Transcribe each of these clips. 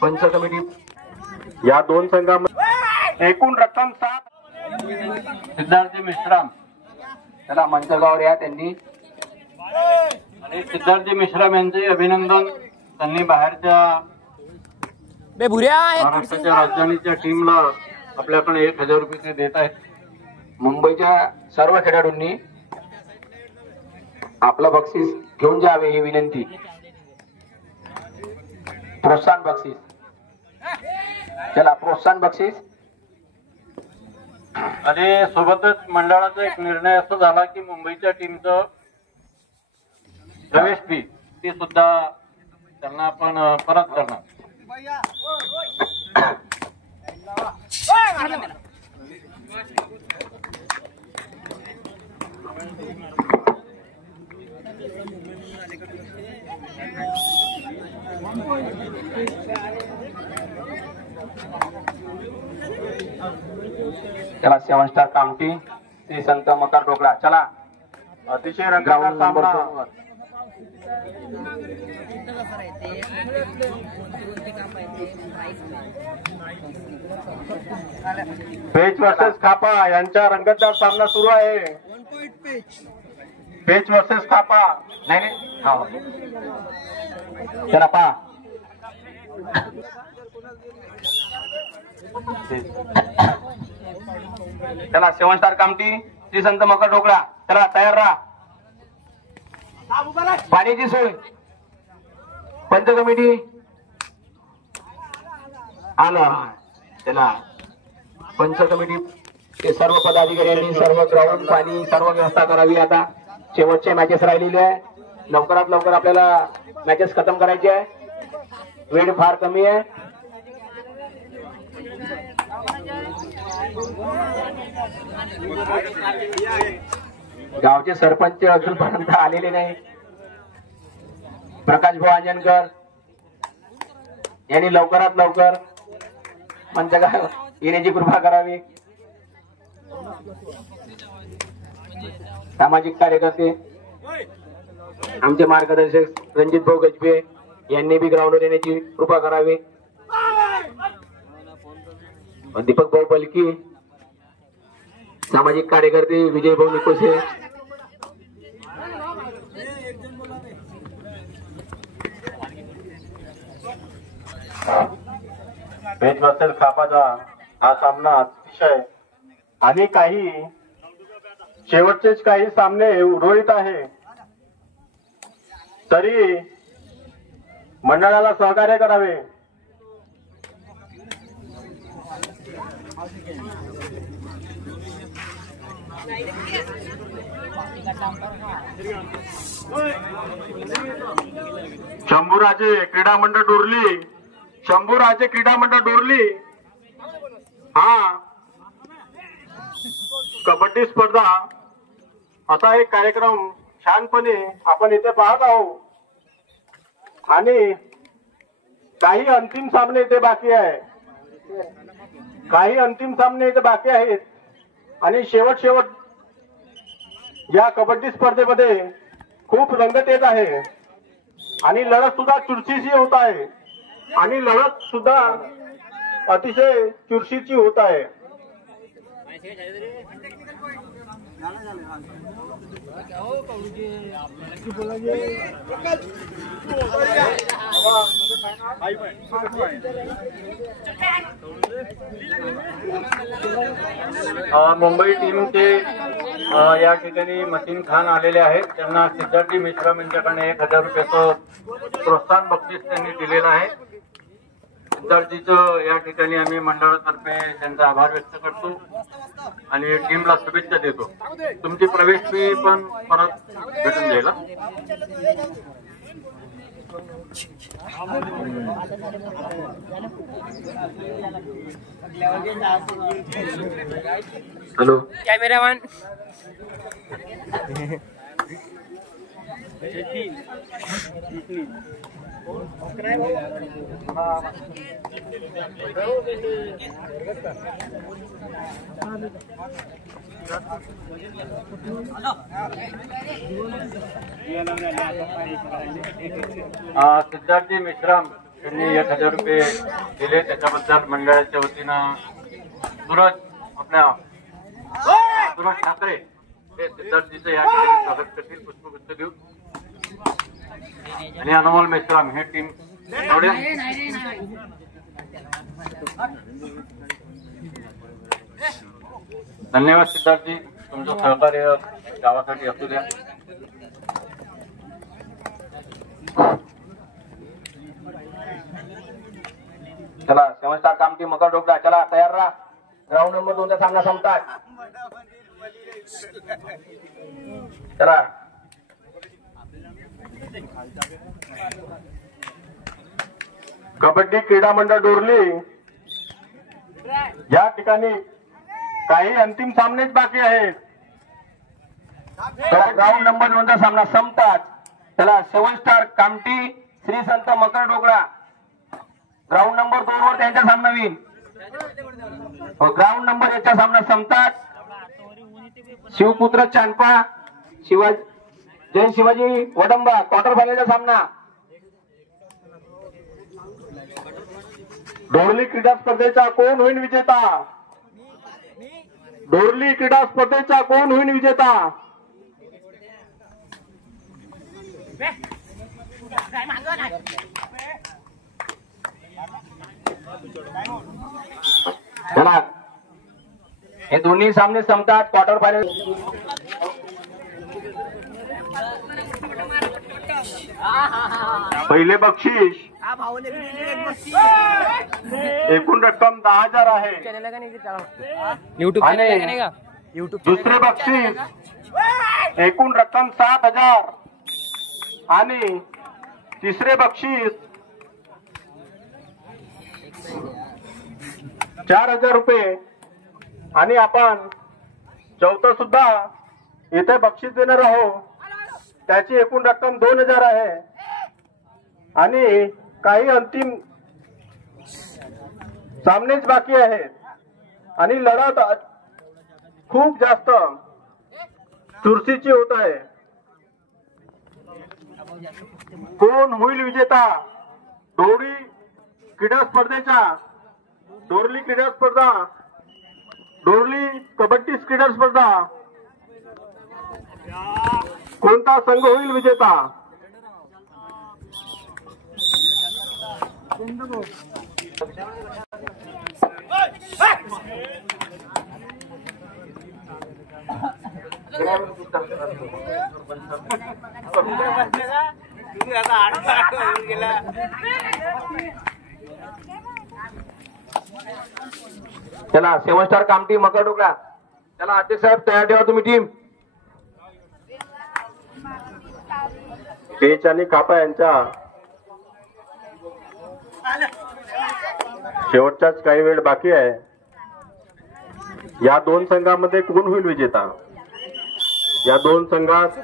पंच कमिटी या दोन संघांमध्ये एकूण रक्कम 7. सिद्धार्थ मिश्राम त्याला मंचगावर या त्यांनी आणि सिद्धार्थ मिश्राम यांचे अभिनंदन. त्यांनी बाहेरच्या महाराष्ट्राच्या राजधानीच्या टीमला आपल्याकडे 1000 रुपये देत आहेत. मुंबईच्या सर्व खेळाडूंनी आपलं बक्षीस घेऊन जावे ही विनंती. प्रोत्साहन बक्षीस चला प्रोत्साहन बक्षीस. आणि सोबतच मंडळाचा एक निर्णय असा झाला की मुंबईच्या टीमचं प्रवेश फी ती सुद्धा त्यांना आपण परत करणार. चला 7 स्टार कामठी श्री संत मकर ढोकळा. चला अतिशय रंगदार सामना. पेच वर्सेस खापा यांचा रंगतदार सामना सुरू आहे. पेच वर्सेस खापा. नाही हा चला पहा. चला 7 स्टार कामठी श्री संत मकर ढोकळा. चला तयार राहा. पाण्याची सोय पंच कमिटी आला. चला पंच कमिटी ते सर्व पदाधिकाऱ्यांनी सर्व ग्राउंड पाणी सर्व व्यवस्था करावी. आता शेवटचे मॅचेस राहिलेले आहे. लवकरात लवकर आपल्याला मॅचेस खतम करायचे आहे. वेळ फार कमी आहे. गावचे सरपंच अजूनपर्यंत आलेले नाही. प्रकाश भाऊ अंजनकर यांनी लवकरात लवकर मंचगाव येण्याची कृपा करावी. सामाजिक कार्यकर्ते आमचे मार्गदर्शक रणजित भाऊ गजबे यांनी बी ग्राउंडवर येण्याची कृपा करावी. दीपक भाऊ पलकी सामाजिक कार्यकर्ते विजय भाऊ निकोसे पेच वर्सेस खापाचा हा सामना अतिशय आणि काही शेवटचेच काही सामने उर्वरित आहे. तरी मंडळाला सहकार्य करावे. शंभूराजे क्रीडा मंडळ डोरली. शंभूराजे क्रीडा मंडळ डोरली हा कबड्डी स्पर्धा असा एक कार्यक्रम छानपणे आपण इथे पाहत आहोत. आणि काही अंतिम सामने इथे बाकी आहे. काही अंतिम सामने इथे बाकी आहेत. आणि शेवट या कबड्डी स्पर्धेमध्ये खूप रंगत येत आहे. आणि लढत सुद्धा चुरशीची होत आहे. आणि लढत सुद्धा अतिशय चुरशीची होत आहे. मुंबई टीमचे या ठिकाणी मतीन खान आलेले आहेत. त्यांना सिद्धार्थ मिश्राम यांच्याकडे 1000 रुपयाचं प्रोत्साहन बक्षीस त्यांनी दिलेलं आहे. सिद्धार्थजीचं या ठिकाणी आम्ही मंडळातर्फे त्यांचा आभार व्यक्त करतो आणि टीमला शुभेच्छा देतो. तुमची प्रवेश फी पण परत भेटून जाईल. हॅलो कॅमेरामॅन सिद्धार्थजी मेश्राम यांनी 1000 रुपये दिले, त्याच्याबद्दल मंडळाच्या वतीनं सूरज ठाकरे हे सिद्धार्थजीचं या ठिकाणी स्वागत करतील पुष्पगुच्छ देऊन. आणि अनमोल मेश्राम हे टीम धन्यवाद. सिद्धार्थजी, तुमचं सहकार्य गावासाठी असू द्या. चला 7 स्टार कामठी मकर डोकरा, चला तयार राहा. ग्राउंड नंबर 2 चा सामना संपतात. चला कबड्डी क्रीडा मंडळ डोरली या ठिकाणी काही अंतिम सामनेच बाकी आहेत. ग्राउंड नंबर 2 चा सामना संपतात. चला 7 स्टार कामठी श्री संत मकर डोकरा ग्राउंड नंबर 2 वर त्यांचा सामना होईल. ग्राउंड नंबर 1 चा सामना संपतात. शिवपुत्र चांदपा जैन शिवाजी वडंबा क्वार्टर फायनलचा सामना. डोरली क्रीडा स्पर्धेचा कोण होईल विजेता? डोरली क्रीडा स्पर्धेचा कोण होईल विजेता? चला हे दोन्ही सामने संपतात. क्वार्टर फायनल पहिले बक्षीस एकूण रक्कम 10,000 आहे. आणि दुसरे बक्षीस एकूण रक्कम 7,000 आणि तिसरे बक्षीस 4,000 रुपये. आणि आपण चौथं सुद्धा इथे बक्षीस देणार आहोत. त्याची एकूण रक्कम 2,000 आहे. आणि काही अंतिम सामनेच बाकी आहेत. आणि लढत खूप जास्त चुरशीची होत आहे. कोण होईल विजेता डोरली क्रीडा स्पर्धेच्या? डोरली क्रीडा स्पर्धा, डोरली कबड्डी क्रीडा स्पर्धा, कोणता संघ होईल विजेता? चला 7 स्टार कामठी मकर डोकरा. चला अध्यक्ष साहेब तयार ठेवा तुम्ही टीम. पेच आणि कापा यांच्या शेवटच्याच काही वेळ बाकी आहे. या दोन संघामध्ये कोण होईल विजेता? या दोन संघात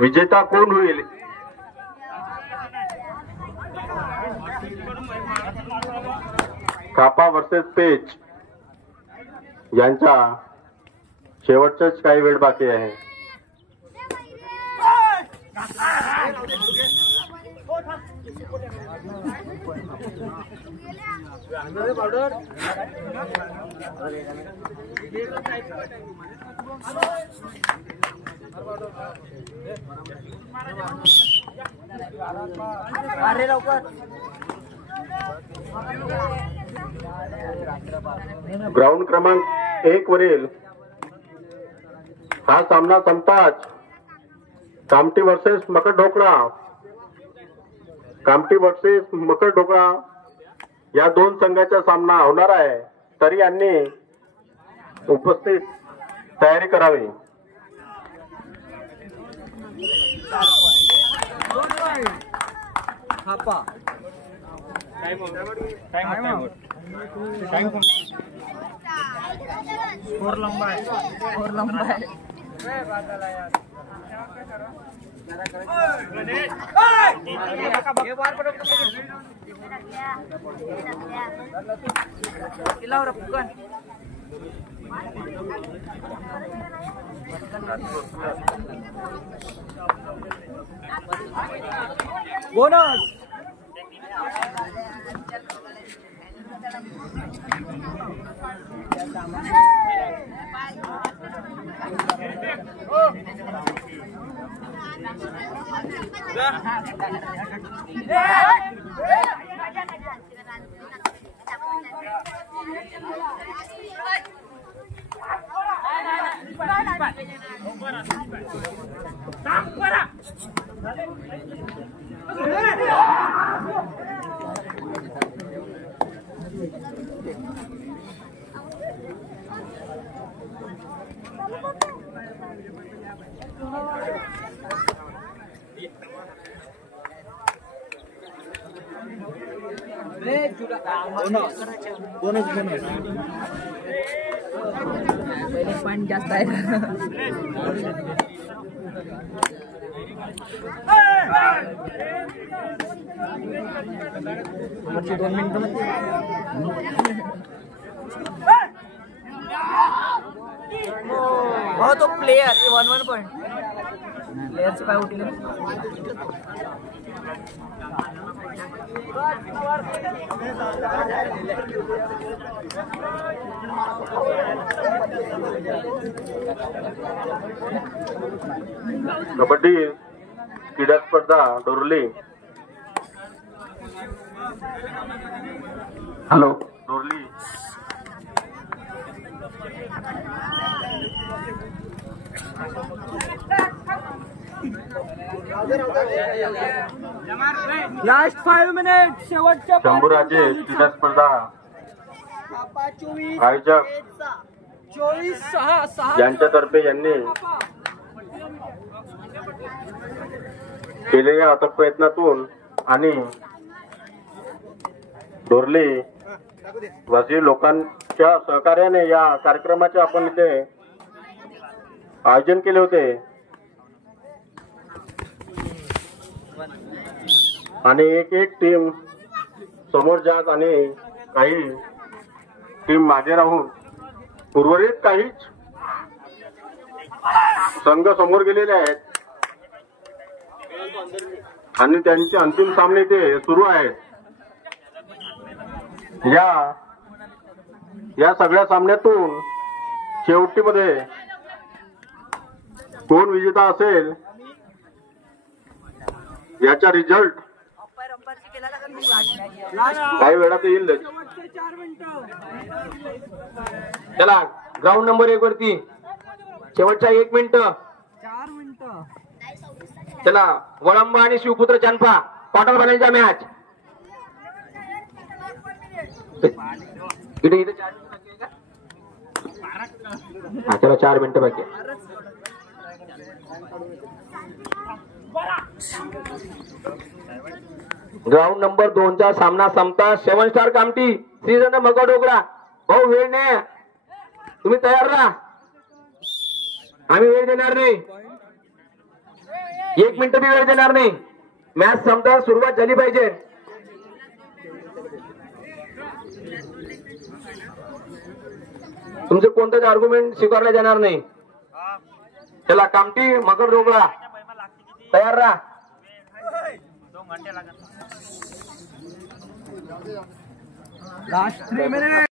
विजेता कोण होईल? कापा वर्सेस पेच यांच्या शेवटच्याच काही वेळ बाकी आहे. ग्राउंड क्रमांक 1 वरील हा सामना संपताच कामठी वर्सेस मकर ढोकळा, कामठी वर्सेस मकर ढोकळा या दोन संघाचा सामना होणार आहे. तरी यांनी उपस्थित तयारी करावी. बोनस पॉइंट जास्त आहे. दोन मिनिटं हो तो प्लेयर 1-1 पॉइंट प्लेयरचे पाय उठले. कबड्डी क्रीडा स्पर्धा Dorli. Hello Dorli. Last 5 minute शेवटच्या शंभूराजे क्रीडा स्पर्धा आयोजक 24-6 यांच्यातर्फे यांनी केलेल्या अथक प्रयत्नातून आणि डोरली वासी लोकांच्या सहकार्याने या कार्यक्रमाचे आपण इथे आयोजन केले होते आणि एक टीम समोर जात आणि काही टीम मागे राहून उर्वरित काहीच संघ समोर गेलेले आहेत आणि त्यांचे अंतिम सामने ते सुरू आहेत. या सगळ्या सामन्यातून शेवटीमध्ये कोण विजेता असेल याचा रिझल्ट काही वेळात येईल. चला ग्राउंड नंबर 1 वरती शेवटच्या 1 मिनिट. 4 मिनिटं. चला वळंबा आणि शिवपुत्र चनपा क्वार्टर फायनलचा मॅच. इथे 4 मिनिटं बाकी आहे का? चला 4 मिनिटं बाकी आहे. ग्राउंड नंबर 2 चा सामना संपता. 7 स्टार कामठी श्रीजन मगडोगरा. भाऊ वेळ नाही, तुम्ही तयार राहा, आम्ही वेळ देणार नाही, 1 मिनिट बी वेळ देणार नाही. मॅच संपता सुरुवात झाली पाहिजे. तुमचे कोणतेच आर्ग्युमेंट स्वीकारले जाणार नाही. चला कामठी मगडोगरा तयार राहा. Last 3 minute.